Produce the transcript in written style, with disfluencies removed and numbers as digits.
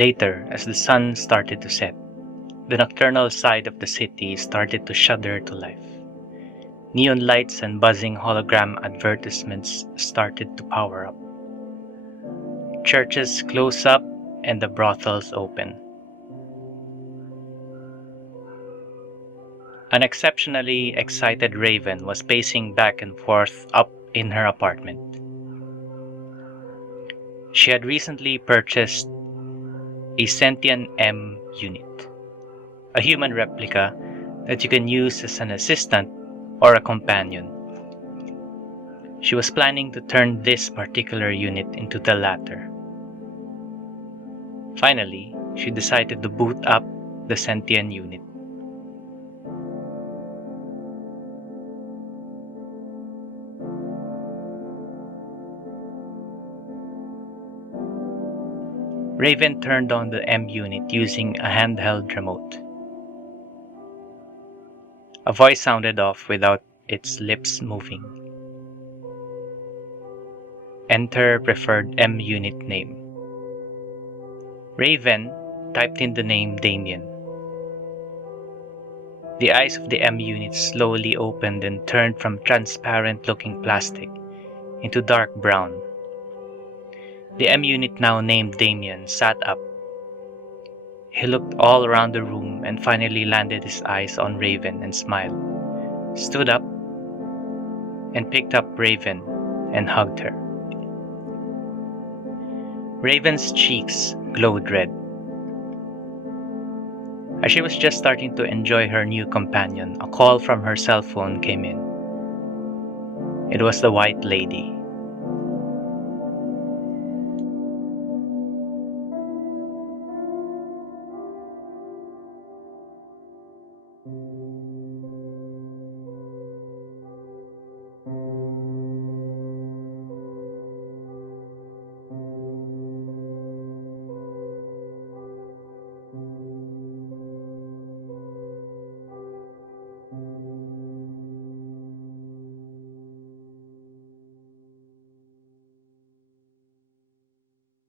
Later, as the sun started to set, the nocturnal side of the city started to shudder to life. Neon lights and buzzing hologram advertisements started to power up. Churches close up and the brothels open. An exceptionally excited Raven was pacing back and forth up in her apartment. She had recently purchased a Centien M-Unit, a human replica that you can use as an assistant or a companion. She was planning to turn this particular unit into the latter. Finally, she decided to boot up the Centien unit. Raven turned on the M-Unit using a handheld remote. A voice sounded off without its lips moving. Enter preferred M-Unit name. Raven typed in the name Damien. The eyes of the M-Unit slowly opened and turned from transparent-looking plastic into dark brown. The M-Unit, now named Damien, sat up. He looked all around the room and finally landed his eyes on Raven and smiled, stood up, and picked up Raven and hugged her. Raven's cheeks glowed red. As she was just starting to enjoy her new companion, a call from her cell phone came in. It was the White Lady.